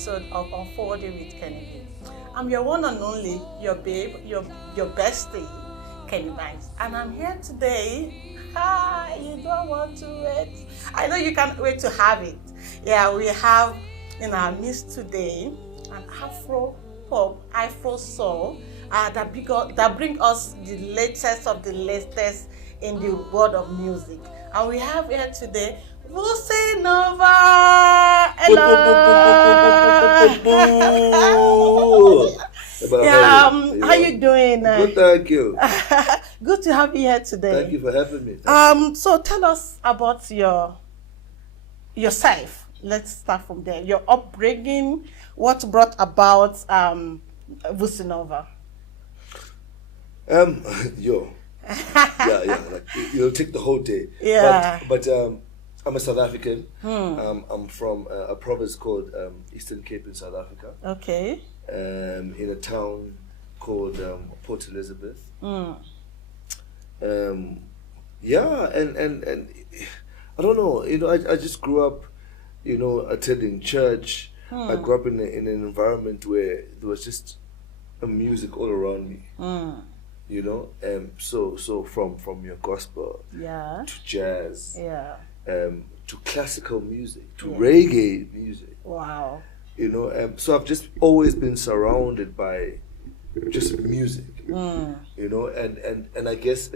episode of Unfolding with Kennedy. I'm your one and only, your babe, your bestie, Kenny Banks. And I'm here today. You don't want to wait. I know you can't wait to have it. Yeah, we have in our midst today an Afro pop, Afro soul that bring us the latest of the latest in the world of music. And we have here today Vusi Nova. Hello. Yeah, how you doing? Good, thank you. Good to have you here today. Thank you for having me. So tell us about yourself. Let's start from there. Your upbringing, what brought about Vusi Nova? Yeah, like it'll take the whole day. Yeah. But I'm a South African. I'm from a province called Eastern Cape in South Africa. Okay. In a town called Port Elizabeth. Yeah, and I don't know. I just grew up, attending church. I grew up in an environment where there was just a music all around me. So from your gospel, to jazz, to classical music, to reggae music. Wow. So I've just always been surrounded by just music. And I guess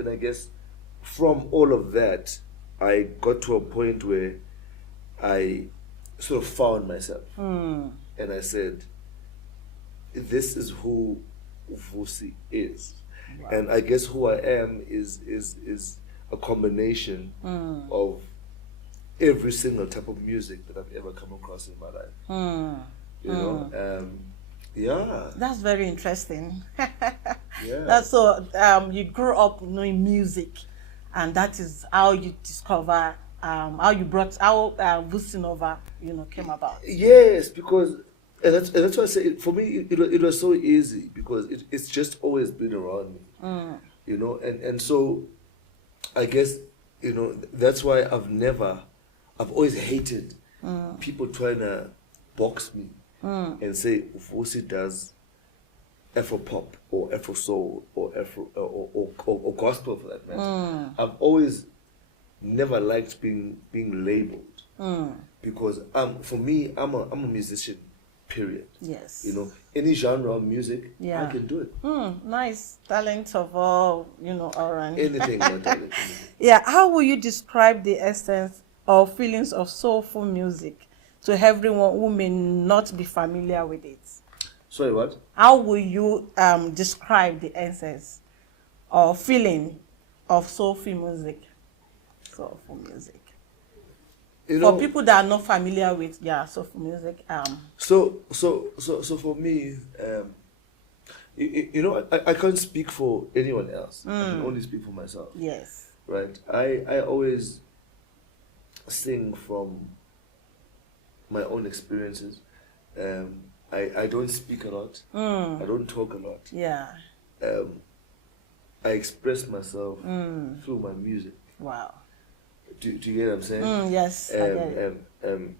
from all of that, I got to a point where I sort of found myself, and I said, "This is who Vusi is." Wow. And I guess who I am is a combination of every single type of music that I've ever come across in my life. Yeah. That's very interesting. Yeah. That's so. You grew up knowing music, and that is how you discover how Vusi Nova, came about. Yes, because and that's why I say for me it was so easy because it's just always been around me. And so I guess that's why I've always hated people trying to box me and say Vusi does Afro pop or Afro soul or Afro or gospel for that matter. I've always never liked being labeled because for me I'm a musician. Period. Yes. Any genre of music, I can do it. Nice talent of all, around. Anything, talent. Yeah. How will you describe the essence or feelings of soulful music to everyone who may not be familiar with it? Sorry, what? How will you describe the essence or feeling of soulful music? Soulful music. For people that are not familiar with soulful music. So for me, I can't speak for anyone else. I can only speak for myself. Yes. Right. I always sing from my own experiences. I don't speak a lot. I don't talk a lot. Yeah. I express myself through my music. Wow. Do you get what I'm saying? Yes, I get it.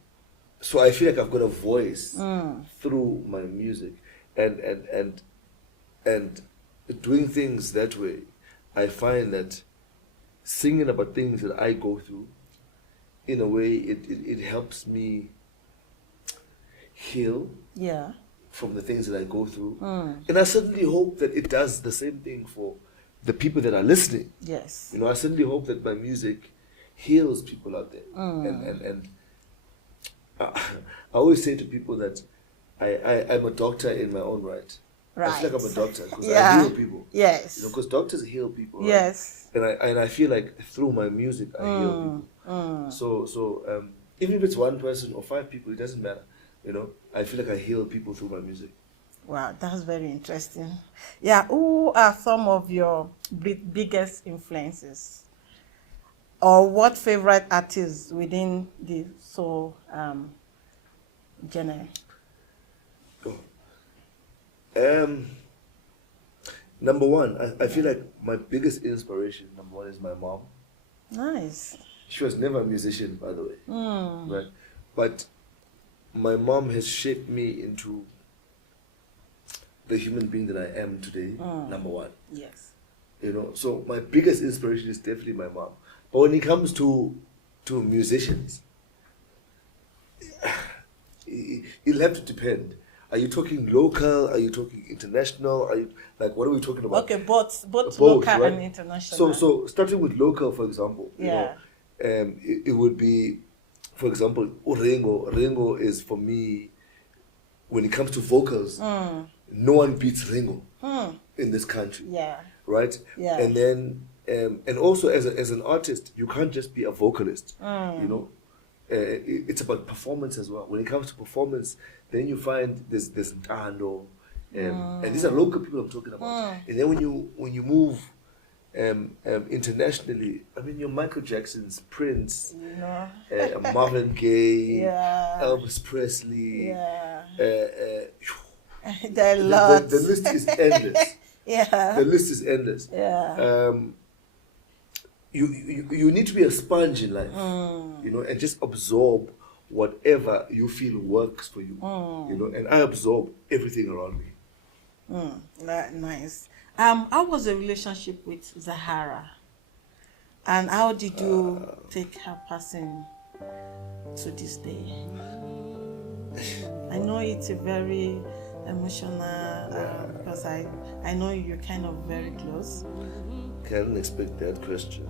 So I feel like I've got a voice through my music, and doing things that way, I find that singing about things that I go through, in a way, it helps me heal from the things that I go through, and I certainly hope that it does the same thing for the people that are listening. Yes. I certainly hope that my music heals people out there. And I always say to people that I'm a doctor in my own right. Right. I feel like I'm a doctor because I heal people. Yes. Because doctors heal people. Right? Yes. And I feel like through my music I heal people. So even if it's one person or 5 people, it doesn't matter. I feel like I heal people through my music. Wow, that's very interesting. Yeah, who are some of your biggest influences? Or what favorite artists within the soul genre? Number one, I feel like my biggest inspiration, number one, is my mom. Nice. She was never a musician, by the way. Right? But my mom has shaped me into the human being that I am today, number one. Yes. You know, so my biggest inspiration is definitely my mom. But when it comes to musicians, it'll have to depend. Are you talking local? Are you talking international? Are you like what are we talking about? Okay, both local right? and international. So starting with local, for example, Yeah. it would be, for example, Ringo. Ringo is for me, when it comes to vocals, no one beats Ringo in this country. Yeah. Right? Yeah. And then and also as an artist, you can't just be a vocalist. You know, it's about performance as well. When it comes to performance, then you find there's Ntando, and these are local people I'm talking about. And then when you move internationally, I mean, your Michael Jackson's, Prince, You know. Marvin Gaye, Yeah. Elvis Presley. Yeah. The, There are lots. the list is endless. Yeah. The list is endless. Yeah. You need to be a sponge in life, you know, and just absorb whatever you feel works for you, you know. And I absorb everything around me. Nice. How was the relationship with Zahara? And how did you take her passing to this day? I know it's a very emotional because I know you're kind of very close. Can't expect that question.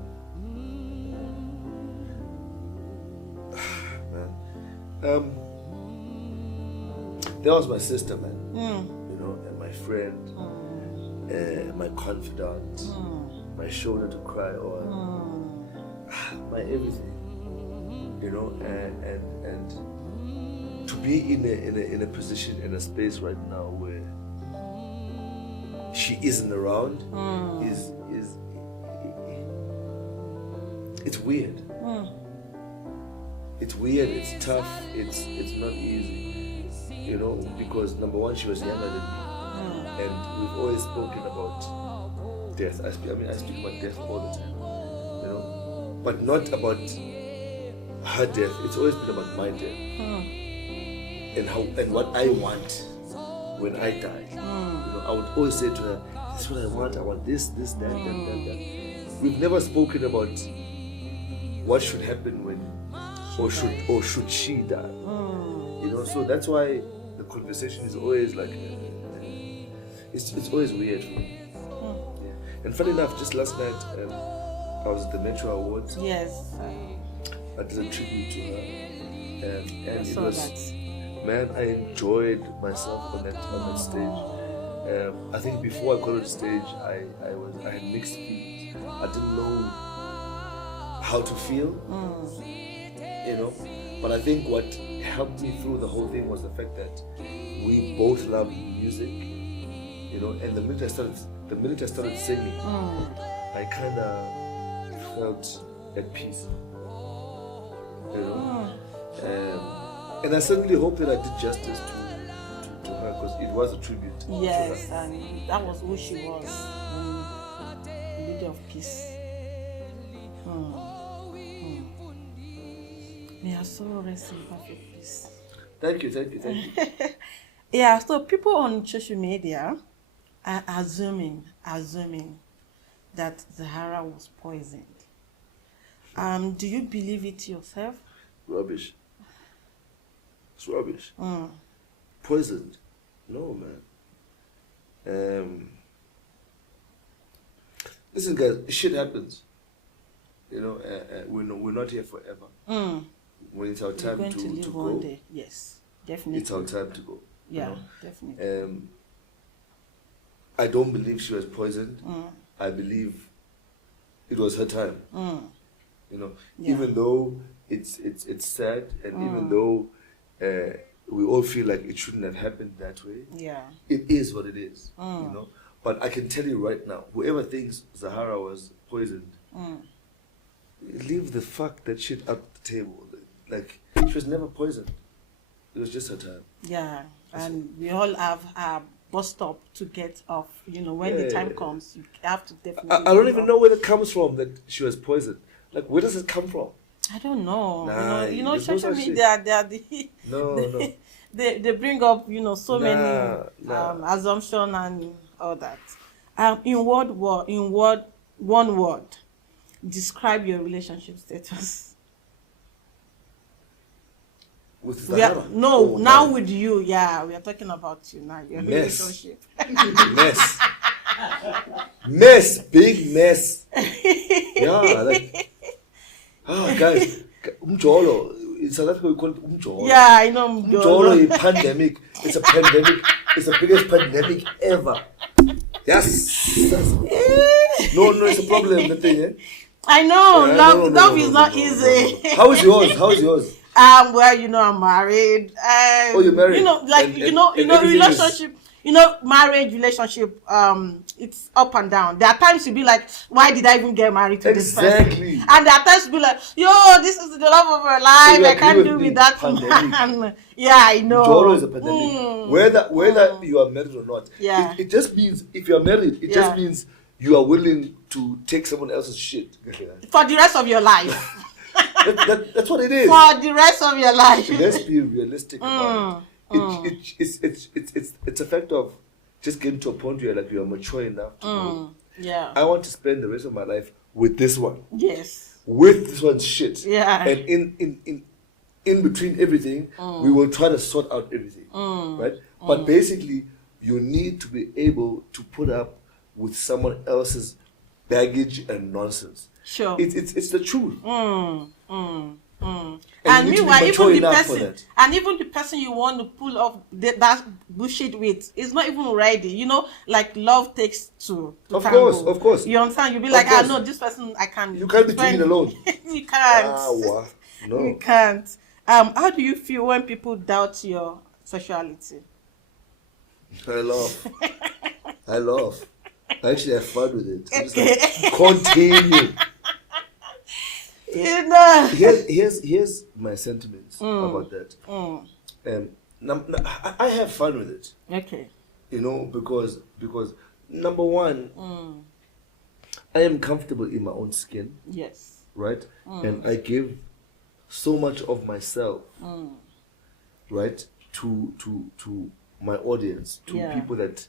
Man. That was my sister, man. You know, and my friend, my confidant, my shoulder to cry on, my everything. You know, and to be in a position, in a space right now where she isn't around is it's weird. It's weird, it's tough, it's not easy, you know, because number one, she was younger than me, and we've always spoken about death. I speak about death all the time, you know, but not about her death. It's always been about my death and what I want when I die. You know, I would always say to her, "This is what I want. I want this, that." We've never spoken about what should happen when, or should she die? You know, so that's why the conversation is always like, it's always weird for me. Yeah. And funny enough, just last night, I was at the Metro Awards. Yes. I did a tribute to her, and I it saw was, that. man, I enjoyed myself on that stage. I think before I got on stage, I had mixed feelings. I didn't know how to feel, you know. But I think what helped me through the whole thing was the fact that we both love music, you know. And the minute I started singing, I kind of felt at peace, you know. And I certainly hope that I did justice to her, because it was a tribute. Yes, and that was who she was, Lady of Peace. May her soul rest in perfect peace. Thank you. Yeah, so people on social media are assuming that Zahara was poisoned. Do you believe it yourself? Rubbish. It's rubbish. Poisoned? No, man. Listen, guys, shit happens. You know, we're not here forever. When it's our time We're going to live go, one day. Yes, definitely. it's our time to go. Yeah, you know? definitely. I don't believe she was poisoned. I believe it was her time. You know, even though it's sad, and even though we all feel like it shouldn't have happened that way. Yeah. It is what it is. You know, but I can tell you right now, whoever thinks Zahara was poisoned, leave the fuck that shit at the table. Like, she was never poisoned. It was just her time. Yeah, and we all have a bus stop to get off. You know, when the time comes, you have to definitely. I don't even know where it comes from that she was poisoned. Like, where does it come from? I don't know. Nah, there's no social such media, they are the No, no. they bring up, so many Nah. assumption and all that. One word, describe your relationship status. With We are Zahara? no Oh, now man. with you. Yeah, we are talking about you now. Your Mess. relationship. Mess. Mess. Big mess. Yeah, like, guys, umjolo. In South Africa, we call it umjolo. Yeah, I know. Umjolo is pandemic. It's a pandemic. It's the biggest pandemic ever. Yes. No, it's a problem. The thing, eh? I know. Yeah, Love is not easy. no. How is yours? Well, I'm married. Oh, you're married. Like and everything relationship. Marriage relationship. It's up and down. There are times you be like, why did I even get married to this person? Exactly. And there are times you be like, yo, this is the love of my life. So I can't with do me, without pandemic. man. Yeah, I know. Jolo is a pandemic. Whether you are married or not. Yeah. It just means if you are married, it just means you are willing to take someone else's shit. For the rest of your life. That's what it is. For the rest of your life. Let's be realistic about it. It's a fact of just getting to a point where like you are mature enough to know. Yeah. I want to spend the rest of my life with this one. Yes. With this one's shit. Yeah. And in between everything, we will try to sort out everything. Right? But basically, you need to be able to put up with someone else's baggage and nonsense. Sure. It's the truth. And meanwhile, even the person you want to pull off that bullshit with is not even ready. Like love takes two. Of course. You understand? You'll be like, no, this person I can't. You can't be doing it alone. You can't. No. You can't. How do you feel when people doubt your sexuality? I laugh. I actually have fun with it. I'm just like, continue. Here's my sentiments about that. I have fun with it. Okay. Because number one, I am comfortable in my own skin. Yes. Right? And I give so much of myself, right, to my audience, to people that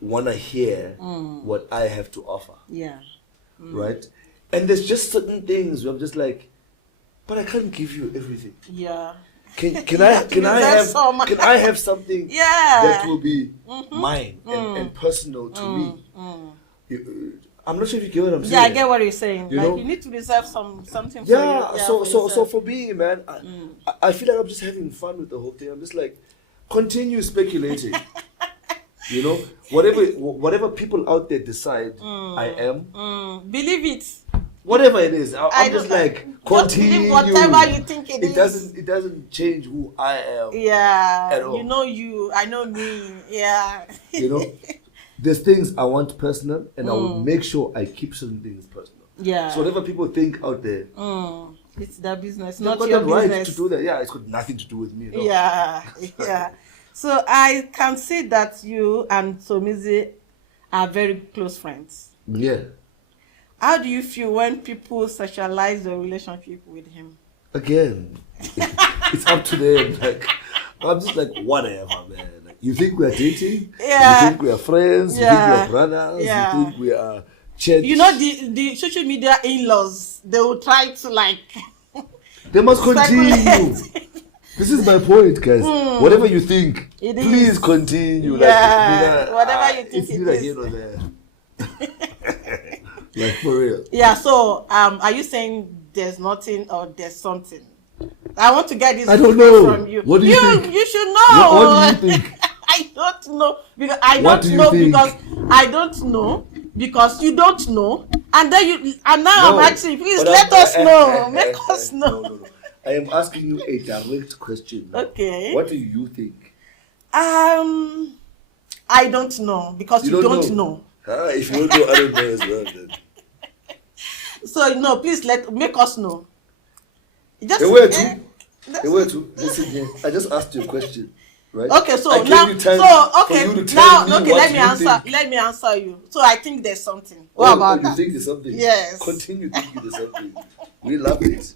wanna hear what I have to offer. Yeah. Right? And there's just certain things where I'm just like, but I can't give you everything. Yeah. Can I have something that will be mine and personal to me? I'm not sure if you get what I'm saying. Yeah, I get what you're saying. You need to reserve something for you. So for me, man, I feel like I'm just having fun with the whole thing. I'm just like, continue speculating. Whatever people out there decide I am. Believe it. Whatever it is, I'm just like, continue. Whatever you think it is. It doesn't change who I am. Yeah. At all. You know you, I know me. Yeah. There's things I want personal, and I will make sure I keep certain things personal. Yeah. So whatever people think out there, it's their business, they've not got your the right business. to do that. Yeah, it's got nothing to do with me. No. Yeah. So I can see that you and Somizi are very close friends. Yeah. How do you feel when people sexualize your relationship with him? Again, it's up to them. Like, I'm just like, whatever, man. Like, you think we are dating? Yeah. You think we are friends? Yeah. You think we are brothers? Yeah. You think we are church? The social media in-laws, they will try to They must continue. This is my point, guys. Whatever you think, please continue. Yeah. Whatever you think it's neither here nor there. Like, for real. Yeah, so are you saying there's nothing or there's something? I want to get this I don't know. From you. What do you think? You should know. What do you think? I don't know because I don't know because you don't know, and then now I'm asking, please let us know. Make us know. No. I am asking you a direct question now. Okay. What do you think? I don't know because you don't know. If you don't know, I don't know as well then. So no, please make us know. Just where to? Listen here. I just asked you a question, right? Okay, so let me answer. Let me answer you. So I think there's something. What about that? You think there's something? Yes. Continue thinking there's something. We loved it.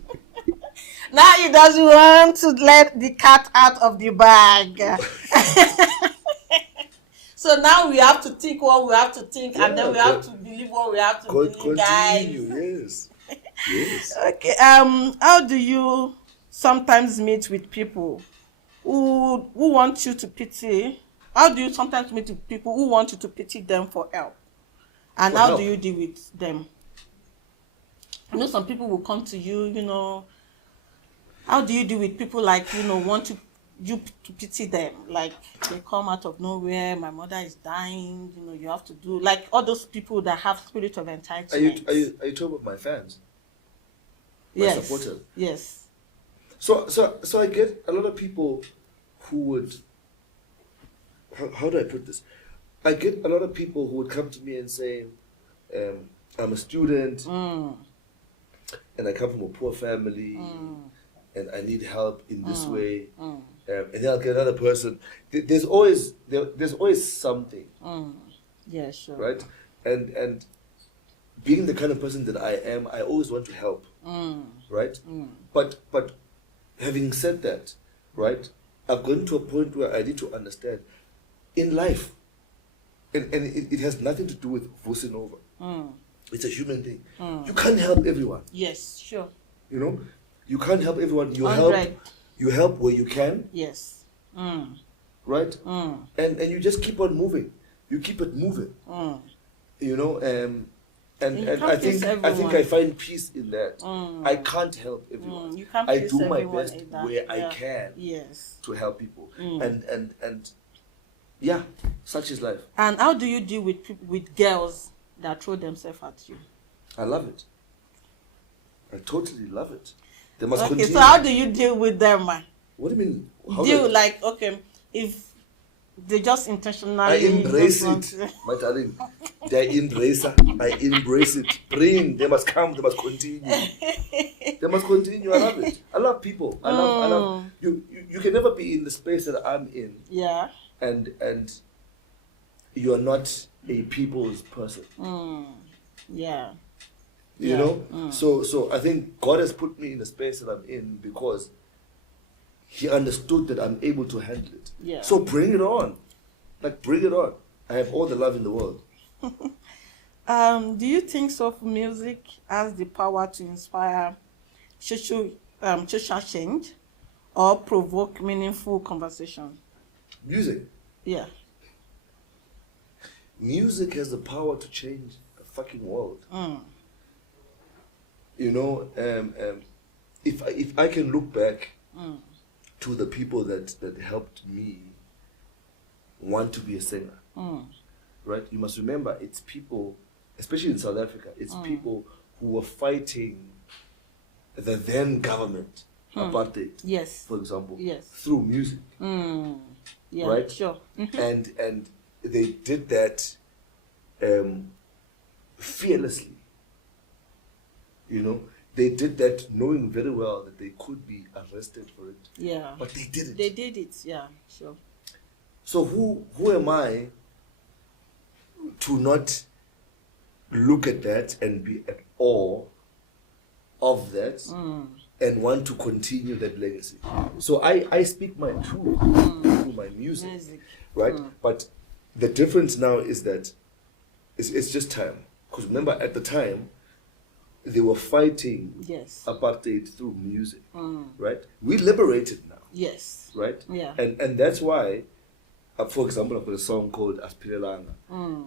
Now he doesn't want to let the cat out of the bag. So now we have to think what we have to think, and then we have to believe what we have to believe, guys. Continue, yes. Yes. Okay. How do you sometimes meet with people who want you to pity? How do you sometimes meet with people who want you to pity them for help? And For how help? do you deal with them? You know, some people will come to you, you know. How do you deal with people like, you know, want you to pity them? Like they come out of nowhere, my mother is dying, you know, you have to do like all those people that have spirit of entitlement. Are you talking about my fans? My Yes. supporters? Yes. So I get a lot of people who would, how do I put this? I get a lot of people who would come to me and say, I'm a student and I come from a poor family and I need help in this way. And then I'll get another person. There's always something, Yeah, sure. right? And being the kind of person that I am, I always want to help, right? But having said that, right, I've gotten to a point where I need to understand in life, and it has nothing to do with Vusi Nova. It's a human thing. You can't help everyone. Yes, sure. You know, you can't help everyone. You 100. help where you can. Yes. Right. And you just keep on moving. You keep it moving. You know, and I think I find peace in that. I can't help everyone. You can't I please do my everyone best either. where I Yeah. can. Yes. To help people. And yeah, such is life. And how do you deal with with girls that throw themselves at you? I love it. I totally love it. They must Okay, continue. so how do you deal with them, man? What do you mean? How Deal do I- like, okay, if they just intentionally I embrace just want it, to- my darling. They embrace it. I embrace it. Bring. They must come. They must continue. They must continue. I love it. I love people. I love you. You can never be in the space that I'm in, Yeah. and you are not a people's person. Yeah. You Yeah. know. So I think God has put me in the space that I'm in because He understood that I'm able to handle it. Yeah. So bring it on. Like, bring it on. I have all the love in the world. Do you think soft music has the power to inspire social change or provoke meaningful conversation? Music. Yeah. Music has the power to change the fucking world. You know, if I can look back to the people that helped me want to be a singer, right? You must remember, it's people, especially in South Africa, it's people who were fighting the then government, apartheid, Yes. for example, Yes. through music, Yeah. right? Sure. And they did that fearlessly. You know, they did that knowing very well that they could be arrested for it. Yeah. But they did it. They did it. Yeah. Sure. So who am I to not look at that and be at awe of that and want to continue that legacy? So I speak my truth through my music. Right? But the difference now is that it's just time. Because remember, at the time, they were fighting Yes. apartheid through music, right? We liberated now, Yes. right? Yeah. And that's why, for example, I've got a song called Aspirelanga,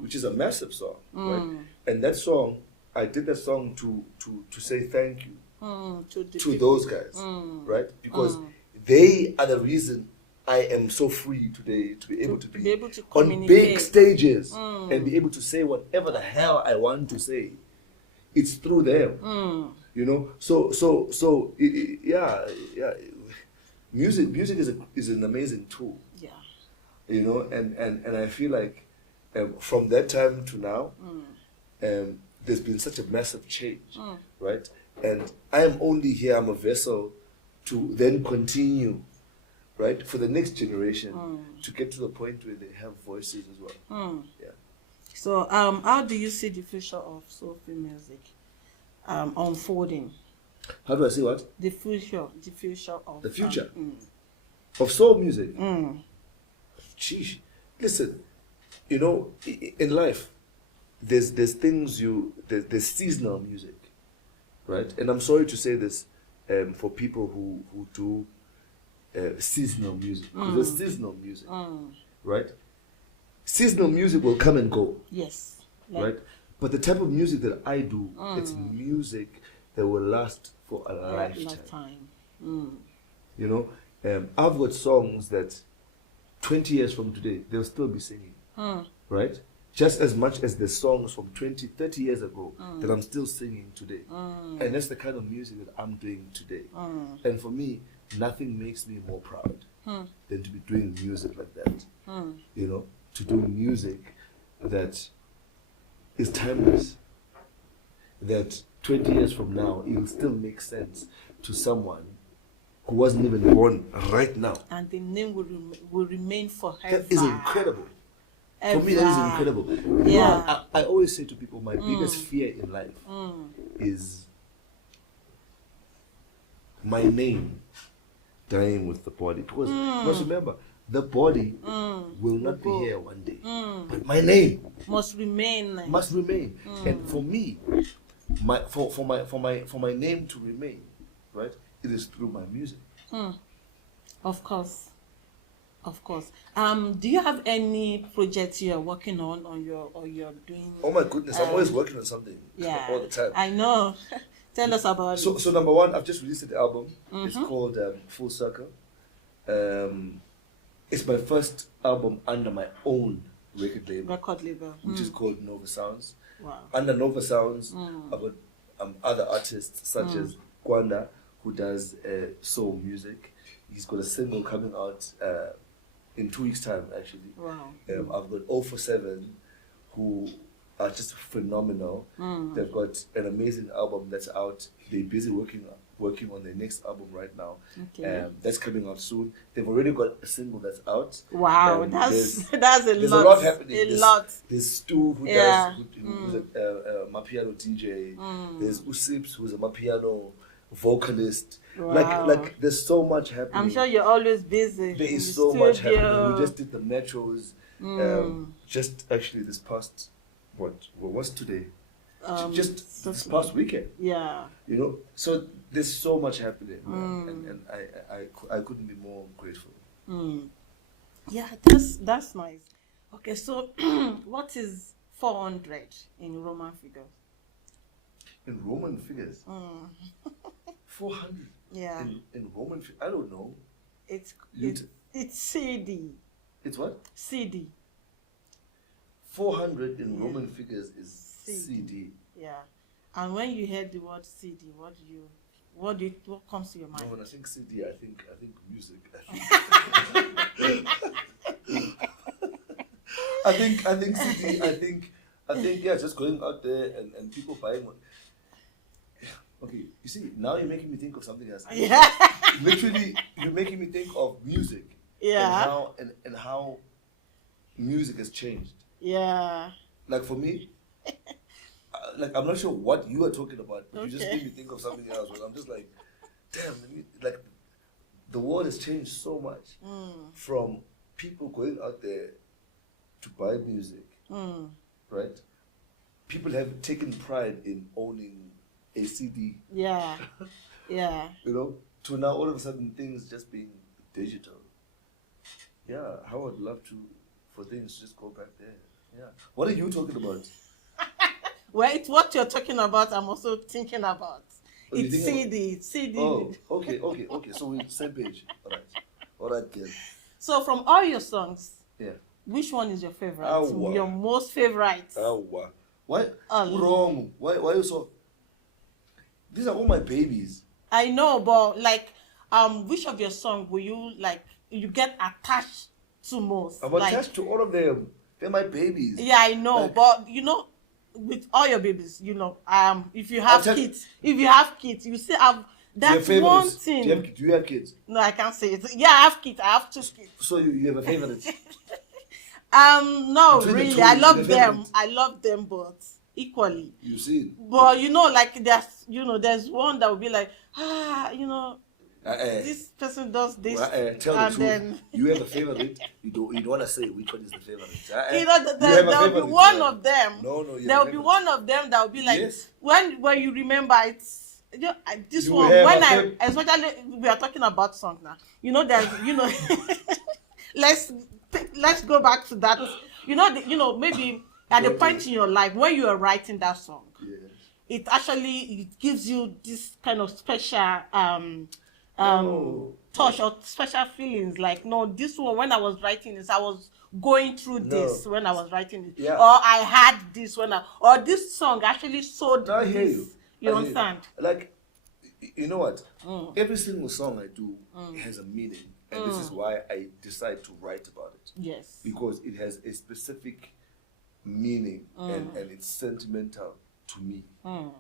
which is a massive song, right? And that song, I did that song to say thank you to those guys, right? Because they are the reason I am so free today to be able to be able to on communicate. big stages and be able to say whatever the hell I want to say. It's through them, you know. So yeah. Music is an amazing tool. Yeah. You know, and I feel like from that time to now, there's been such a massive change, right? And I am only here. I'm a vessel to then continue, right, for the next generation to get to the point where they have voices as well. Yeah. So, how do you see the future of Sophie music unfolding? How do I say what? The future of The future of soul music. Sheesh. Listen, you know, in life, there's things there's seasonal music, right? And I'm sorry to say this, for people who do seasonal music, because there's seasonal music, right? Seasonal music will come and go, Yes. right? But the type of music that I do, it's music that will last for a lifetime. You know, I've got songs that 20 years from today, they'll still be singing, right? Just as much as the songs from 20, 30 years ago that I'm still singing today. And that's the kind of music that I'm doing today. And for me, nothing makes me more proud than to be doing music like that. You know, to do music that is timeless, that 20 years from now, it will still make sense to someone who wasn't even born right now. And the name will remain forever. That is incredible. For me, that is incredible. Yeah. You know, I always say to people, my biggest fear in life is my name dying with the body. Because must remember, the body will not be here one day, but my name must remain. And for me, for my name to remain, right? It is through my music. Of course. Do you have any projects you are working on, or you're doing? Oh my goodness, I'm always working on something. Yeah, all the time. I know. Tell us about it. So number one, I've just released an album. It's called Full Circle. It's my first album under my own record label, which is called Nova Sounds. Wow. Under Nova Sounds, I've got other artists such as Gwanda, who does soul music. He's got a single coming out in 2 weeks' time, actually. Wow. I've got 047, who are just phenomenal. They've got an amazing album that's out. They're busy working on their next album right now. Okay. That's coming out soon. They've already got a single that's out. Wow, that's a there's lot. A lot happening. There's Stu, who's a Mapiano DJ. There's Usips, who's a Mapiano vocalist. Wow. Like there's so much happening. I'm sure you're always busy. There is so much happening. We just did the metros. Just actually this past what was today? Just this past weekend. Yeah. You know, so there's so much happening, and I couldn't be more grateful. Yeah, that's nice. Okay, so what is 400 in Roman figures? In Roman figures? 400. Yeah. In Roman figures? I don't know. It's CD. It's what? CD. 400 in Roman figures is CD. Yeah. And when you hear the word CD, what comes to your mind? No, when I think CD, I think music. I think CD. I think yeah, just going out there and people buying one. Okay, you see, now you're making me think of something else. Yeah. Literally, you're making me think of music. Yeah. And how music has changed. Yeah. Like for me, like I'm not sure what you are talking about, but you just made me think of something else. But I'm just like, damn, like the world has changed so much from people going out there to buy music, right? People have taken pride in owning a CD. Yeah. Yeah. You know, to now all of a sudden things just being digital. Yeah, I would love for things to just go back there. Yeah. What are you talking about? Well, it's what you're talking about. I'm also thinking about. Oh, it's CD. CD. Oh, okay. So we're same page. All right, then. So from all your songs, yeah, which one is your favorite? Wow. Your most favorite? Wow. Why? Wrong. Why are you so? These are all my babies. I know, but like, which of your songs will you get attached to most? I'm attached to all of them. They're my babies. Yeah, I know, but with all your babies, if you have kids, you still have. That's one thing. Do you have kids? No, I can't say it. Yeah, I have kids. I have 2 kids. So you have a favorite? No, Between really. two, I love them. favorite? I love them, but equally. You see, But like there's one that will be like, this person does this, tell the and truth. then You have a favorite. You don't want to say which one is the favorite. there'll be one of them. No, you There have will a be favorite. one of them that will be like, Yes. when you remember it's this You one, have when a I fav- especially we are talking about songs now. There's let's go back to that. Maybe at the Don't point do in your life when you are writing that song, Yes. it gives you this kind of special No. touch or special feelings. Like, no, this one, when I was writing this, I was going through this No. when I was writing it, Yeah. or I had this or this song actually sold No, I hear this. you. You I hear understand? Like, you know what? Every single song I do has a meaning, and this is why I decide to write about it. Yes. Because it has a specific meaning and it's sentimental to me,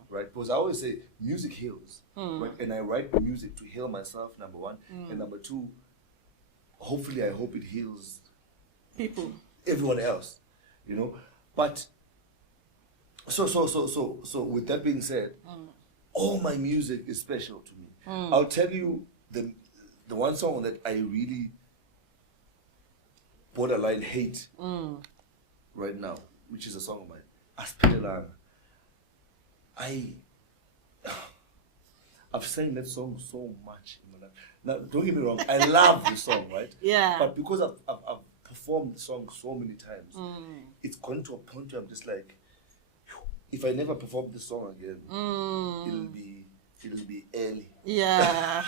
right? Because I always say music heals, right? And I write music to heal myself, number one, and number two, hopefully I hope it heals People. everyone else, But so with that being said, all my music is special to me. I'll tell you the one song that I really borderline hate right now, which is a song of mine, Aspirelana. I've sang that song so much in my life. Now, don't get me wrong, I love the song, right? Yeah. But because I've performed the song so many times, it's gone to a point where I'm just like, if I never perform this song again, it'll be early. Yeah.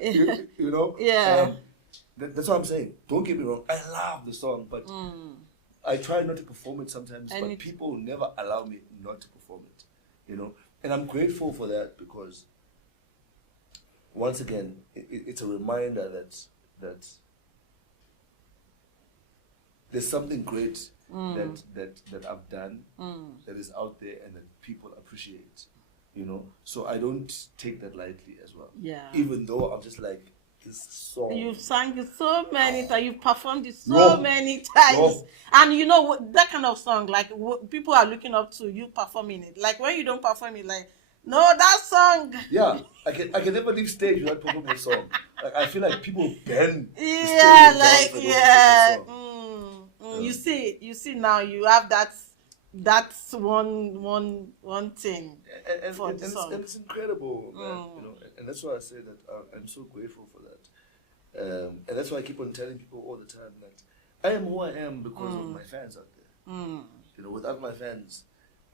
you know? Yeah. That's what I'm saying. Don't get me wrong, I love the song, but I try not to perform it sometimes, but people never allow me not to perform it, And I'm grateful for that because, once again, it's a reminder that there's something great that I've done that is out there and that people appreciate, So I don't take that lightly as well. Yeah. Even though I'm just like, this song. You've sang it so many times. You've performed it so many times. No. And that kind of song, like people are looking up to you performing it. Like when you don't perform it, like, no, that song. Yeah, I can never leave stage without performing a song. Like I feel like people bend. Yeah, the like stage and don't perform the song. You see now you have that's one thing for the song. And it's incredible, man, and that's why I say that I'm so grateful for that. And that's why I keep on telling people all the time that I am who I am because of my fans out there. Without my fans,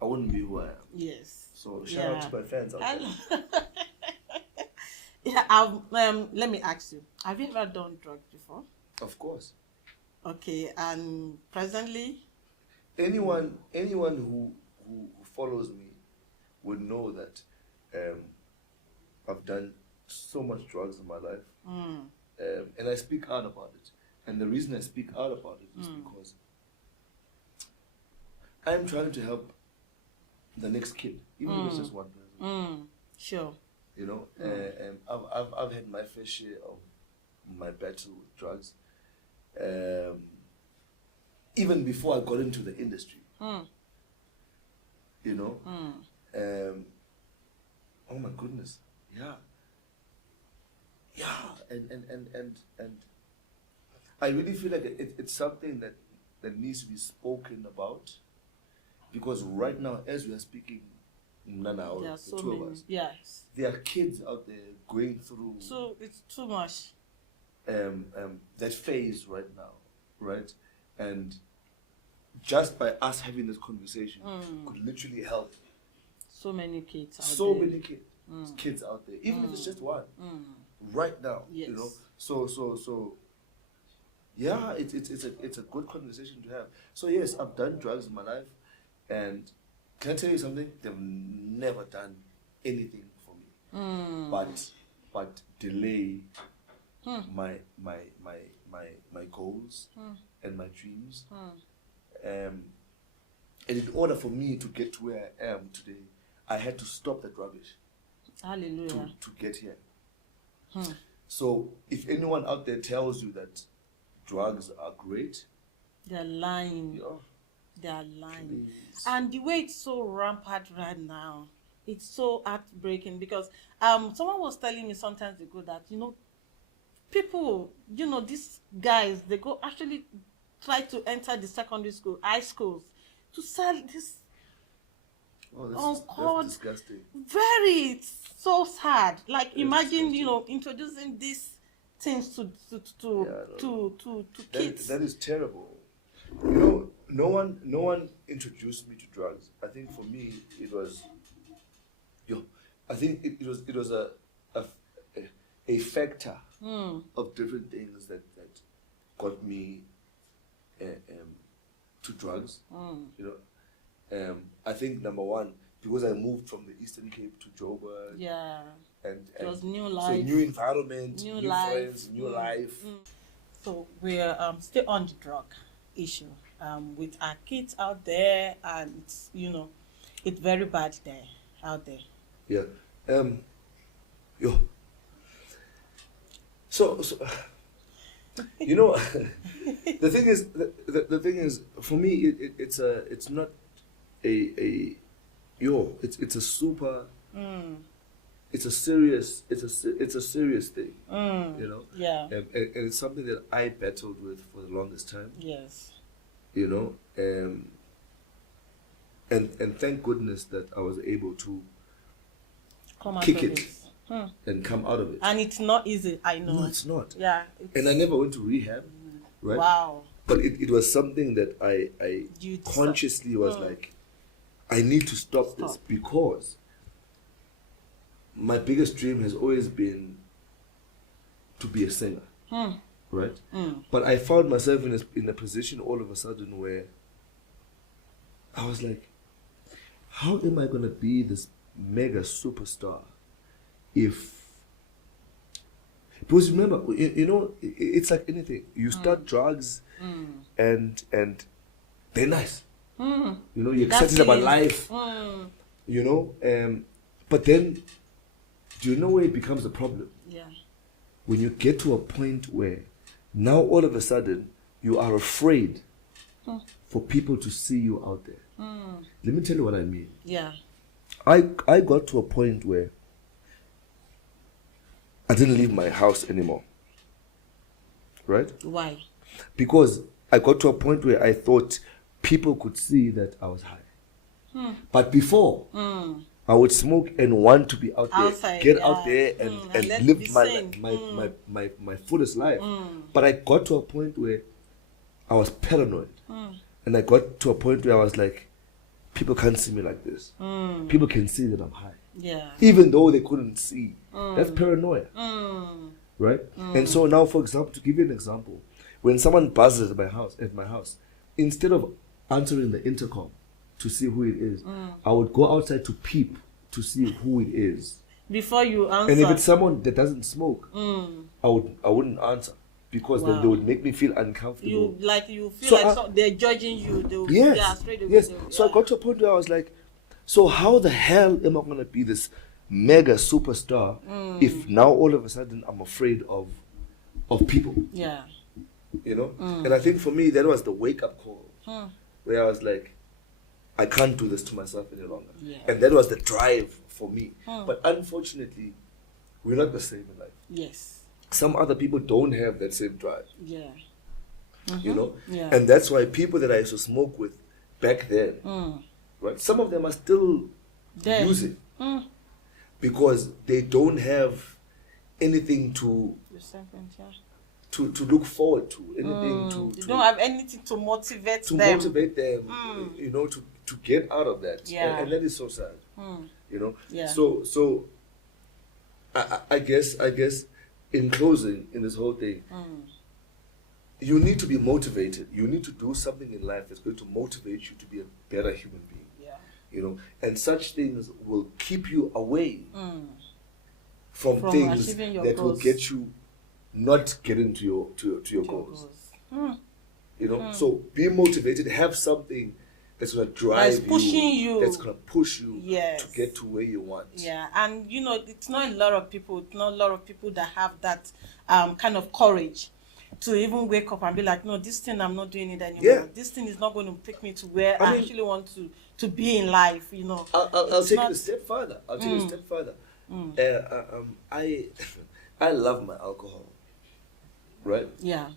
I wouldn't be who I am. Yes. So shout out to my fans out there. Yeah, let me ask you, have you ever done drugs before? Of course. Okay, and presently? Anyone who follows me would know that I've done so much drugs in my life, and I speak out about it. And the reason I speak out about it is because I'm trying to help the next kid, even if it's just one person. Sure. I've had my fair share of my battle with drugs. Even before I got into the industry, oh my goodness, and I really feel like it's something that needs to be spoken about, because right now, as we are speaking, Nana, or the so two many, of us, yes, there are kids out there going through. So it's too much. That phase right now, right? And just by us having this conversation could literally help so many kids out so there. many kids out there, even if it's just one right now. Yes. So yeah, it's a good conversation to have. So yes, I've done drugs in my life, and can I tell you something? They've never done anything for me, but delay my goals and my dreams. And in order for me to get to where I am today, I had to stop that rubbish. Hallelujah. To get here. So if anyone out there tells you that drugs are great, they're lying. They are lying. Please. And the way it's so rampant right now, it's so heartbreaking because someone was telling me sometimes ago that people, these guys, they go actually try to enter the secondary school, high schools, to sell this Oh, uncalled. that's disgusting. Very, it's so sad. Like That's imagine, disgusting. introducing these things to Yeah, no. kids. That is terrible. You know, no one introduced me to drugs. I think for me it was, I think it was a, a factor of different things that got me to drugs. You know, I think number one, because I moved from the Eastern Cape to Joburg. Yeah. And It was new so life. new environment, New new life. friends, new life. So we're still on the drug issue with our kids out there, and it's very bad there out there. Yeah. Yo. So the thing is, the thing is, for me, it's not it's a super. It's a serious thing, Yeah. and it's something that I battled with for the longest time, Yes. and thank goodness that I was able to Come out kick of it it. and come out of it. And it's not easy, I know. No, it's not. Yeah. And I never went to rehab, right? Wow. But it was something that I You consciously was like, I need to stop this, because my biggest dream has always been to be a singer, right? But I found myself in a position all of a sudden where I was like, how am I gonna be this mega superstar because remember, it's like anything. You start drugs, and they're nice. You're excited about life. But then, do you know where it becomes a problem? Yeah. When you get to a point where now all of a sudden you are afraid for people to see you out there. Let me tell you what I mean. Yeah. I got to a point where I didn't leave my house anymore. Right? Why? Because I got to a point where I thought people could see that I was high. But before, I would smoke and want to be out there, Outside, get yeah. out there and let live me my, sing. my fullest life. But I got to a point where I was paranoid. And I got to a point where I was like, people can't see me like this. People can see that I'm high. Yeah. Even though they couldn't see. That's paranoia. Right? And so now, for example, to give you an example, when someone buzzes at my house, instead of answering the intercom to see who it is, I would go outside to peep to see who it is. Before you answer. And if it's someone that doesn't smoke, I wouldn't answer, because then they would make me feel uncomfortable. You feel they're judging you. Yes. So I got to a point where I was like, so how the hell am I going to be this mega superstar if now all of a sudden I'm afraid of people? Yeah. And I think for me that was the wake up call, where I was like, I can't do this to myself any longer. Yeah. And that was the drive for me. But unfortunately, we're not the same in life. Yes. Some other people don't have that same drive. Yeah. Yeah. And that's why people that I used to smoke with back then, right, some of them are still using, because they don't have anything to look forward to, anything you don't have anything to motivate them. To get out of that. Yeah. And that is so sad. Yeah. So I guess in closing, in this whole thing, you need to be motivated. You need to do something in life that's going to motivate you to be a better human being. Yeah. And such things will keep you away from things that will get you not getting to your goals. So be motivated. Have something that's going to drive you. That's going to push you to get to where you want. Yeah, and it's not a lot of people. It's not a lot of people that have that kind of courage. to even wake up and be like, no, this thing I'm not doing it anymore. Yeah. This thing is not going to take me to where I I mean, actually want to be in life. I'll It's take not- it a step further. I I love my alcohol, right? Yeah.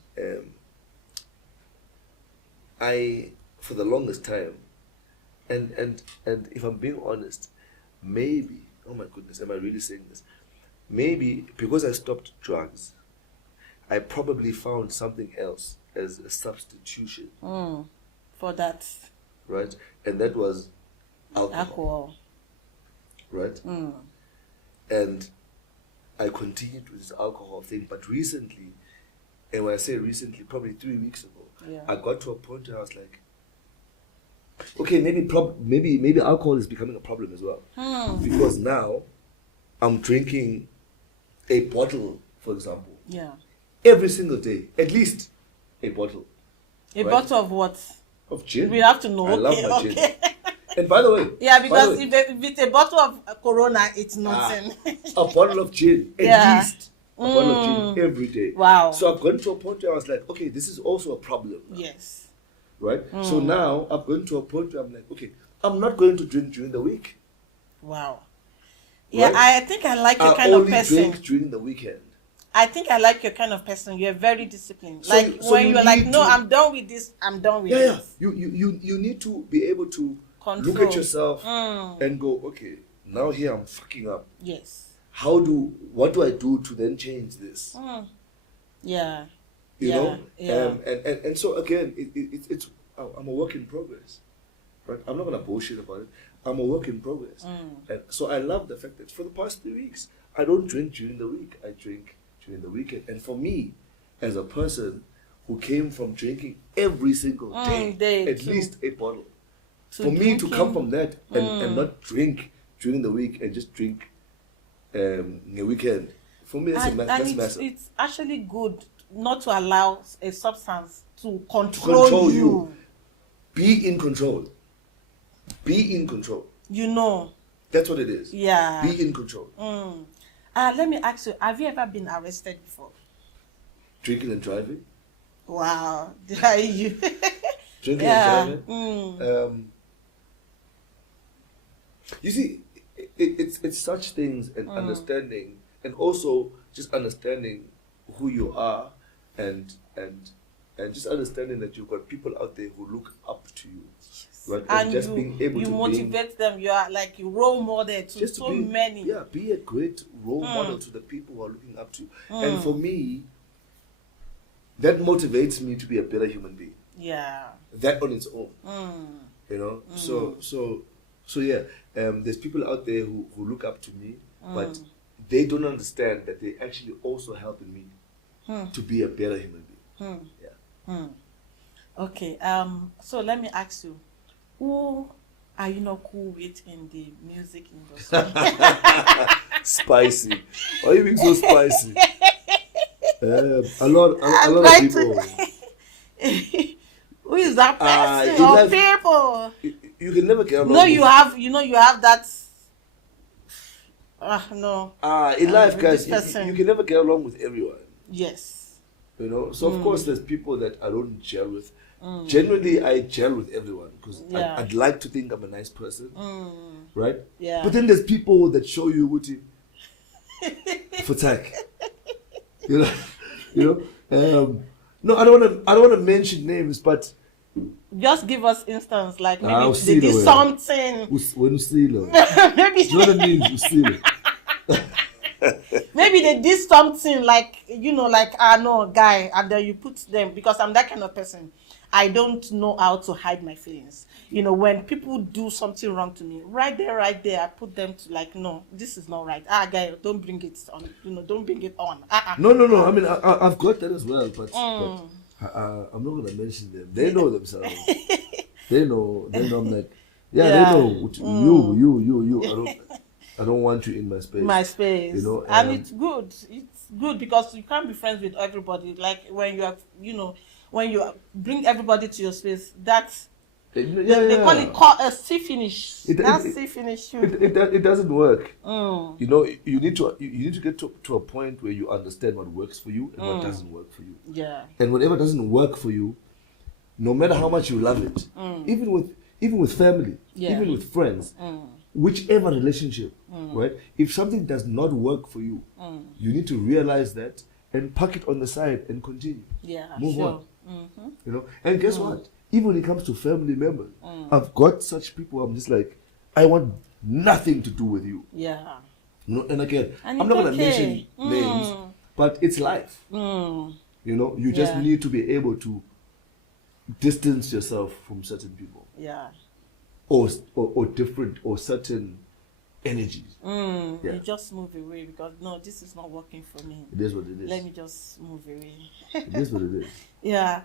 I for the longest time, and if I'm being honest, maybe, oh my goodness, am I really saying this? Maybe because I stopped drugs, I probably found something else as a substitution, For that right? And that was alcohol, alcohol. right? And I continued with this alcohol thing, but recently, and when I say recently, probably 3 weeks ago, Yeah. I got to a point where I was like, okay, maybe alcohol is becoming a problem as well, because now I'm drinking a bottle, for example, Yeah. every single day, at least a bottle A Right. bottle of what? of gin. We have to know. I love Okay, my gin. okay. And by the way, Yeah, by the because way, if it's a bottle of Corona, it's nothing. a bottle of gin, at Yeah. least a bottle of gin every day. Wow. So I've gotten to a point where I was like, okay, this is also a problem, Yes. right? So now I've gotten to a point where I'm like, okay, I'm not going to drink during the week. Wow. Yeah, Right? I think I like your I kind of only person. drink during the weekend. I think I like your kind of person. You're very disciplined. So- Like so when you you're like, need no, to- I'm done with this. I'm done with Yeah, yeah. this. You need to be able to look Control. at yourself and go, okay, now here I'm fucking up. Yes. What do I do to then change this? Yeah. You Yeah, know? yeah. And so again, it's I'm a work in progress. Right? I'm not gonna bullshit about it. I'm a work in progress. And so I love the fact that for the past 3 weeks, I don't drink during the week. I drink during the weekend. And for me, as a person who came from drinking every single day, at too. least a bottle, To for me to come drinking- from that and not drink during the week and just drink the weekend, for me that's and massive. it's actually good not to allow a substance to control, Control you. you. Be in control. Be in control. You know. That's what it is. Yeah. Be in control. Let me ask you, have you ever been arrested before? Drinking and driving. Wow. Are you? Drinking Yeah. and driving. You see, it's such things and understanding, and also just understanding who you are, and just understanding that you've got people out there who look up to you, right? And just you, being able you to motivate them. You are like you role model to just so be, many. Yeah, be a great role model to the people who are looking up to you. And for me, that motivates me to be a better human being. Yeah. That on its own, you know. So yeah. There's people out there who look up to me, but they don't understand that they actually also helping me to be a better human being. Yeah. Okay. So let me ask you, who are you not cool with in the music industry? Spicy. Why are you being so spicy? A lot I'm of trying people. Who is that person in or life- people? You can never get along. No, with- you have that. No. in life, with guys, this person. you can never get along with everyone. Yes. You know, so of course there's people that I don't gel with. Generally, I gel with everyone because Yeah. I'd like to think I'm a nice person, right? Yeah. But then there's people that show you what you for tech. You know. No, I don't want to mention names, but Just give us instance, like maybe I'll they see did the way. something. when you see them, maybe you know what I mean? You see them. maybe they did something like like no guy, and then you put them, because I'm that kind of person. I don't know how to hide my feelings. When people do something wrong to me, right there, I put them to like, no, this is not right. Guy, don't bring it on. Don't bring it on. No. I mean, I've got that as well, but I'm not gonna mention them. They know themselves. they know. I'm like, Yeah. they know. You. I don't want you in my space. My space. and And it's good because you can't be friends with everybody. Like when you are, when you bring everybody to your space, that They call it C finish. That's C finish shoe. It doesn't work. Mm. You know, you need to get to a point where you understand what works for you and what doesn't work for you. Yeah. And whatever doesn't work for you, no matter how much you love it, even with family, even with friends, whichever relationship, right? If something does not work for you, you need to realize that and park it on the side and continue. Yeah. Move on. You know, and guess what? Even when it comes to family members, I've got such people. I'm just like, I want nothing to do with you. Yeah. You know, and again, And I'm not gonna mention names, but it's life. You know, you just need to be able to distance yourself from certain people. Yeah. Or different or certain energies. You just move away because no, this is not working for me. It is what it is. Let me just move away. It is what it is. Yeah.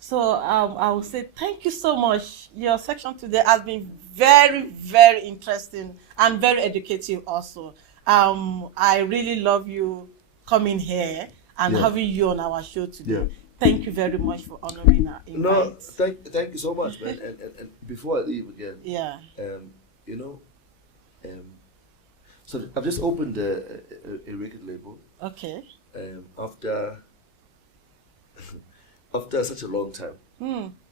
So I will say thank you so much. Your section today has been very, very interesting and very educative also. I really love you coming here and having you on our show today. Yeah. Thank you very much for honoring our invite. No, thank you so much, man. And before I leave again, you know, so I've just opened a record label. Okay. After such a long time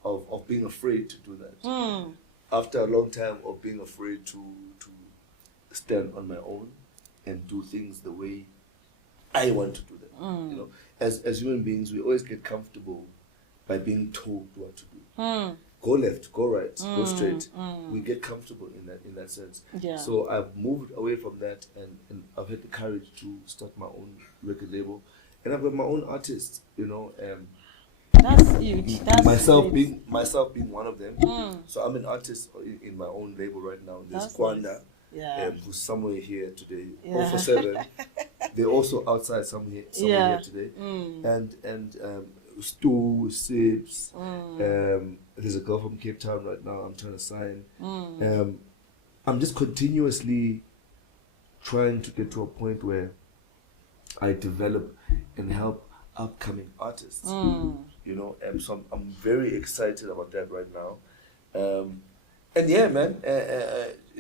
of being afraid to do that. After a long time of being afraid to stand on my own and do things the way I want to do them. You know, as human beings, we always get comfortable by being told what to do. Go left, go right, go straight. We get comfortable in that sense. Yeah. So I've moved away from that, and I've had the courage to start my own record label, and I've got my own artists. You know, that's huge. That's myself great. being one of them. So I'm an artist in my own label right now. There's That's Kwanda, nice. who's somewhere here today. Yeah. Also 7. They're also outside somewhere here today. And Stu, Sips. There's a girl from Cape Town right now I'm trying to sign. I'm just continuously trying to get to a point where I develop and help upcoming artists. You know, so I'm very excited about that right now. And yeah, man,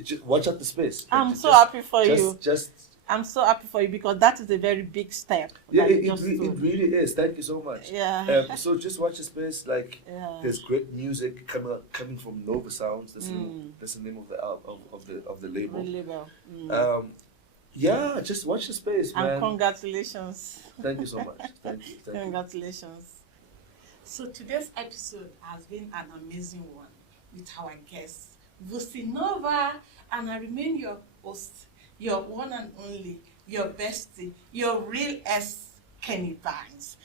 just watch out the space. I'm so happy for you. Just I'm so happy for you because that is a very big step. yeah, that it you just took. really is. Thank you so much. Yeah. So just watch the space. Like there's great music coming from Nova Sounds. That's the name of the label. The label. Yeah, just watch the space, man. And congratulations. Thank you so much. Thank you. Congratulations. So today's episode has been an amazing one with our guest, Vusi Nova, and I remain your host, your one and only, your bestie, your real S, Kenny Banks.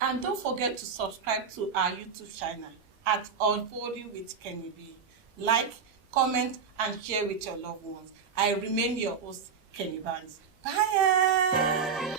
And don't forget to subscribe to our YouTube channel at Unfolding with Kenny B. Like, comment, and share with your loved ones. I remain your host, Kenny Banks. Bye.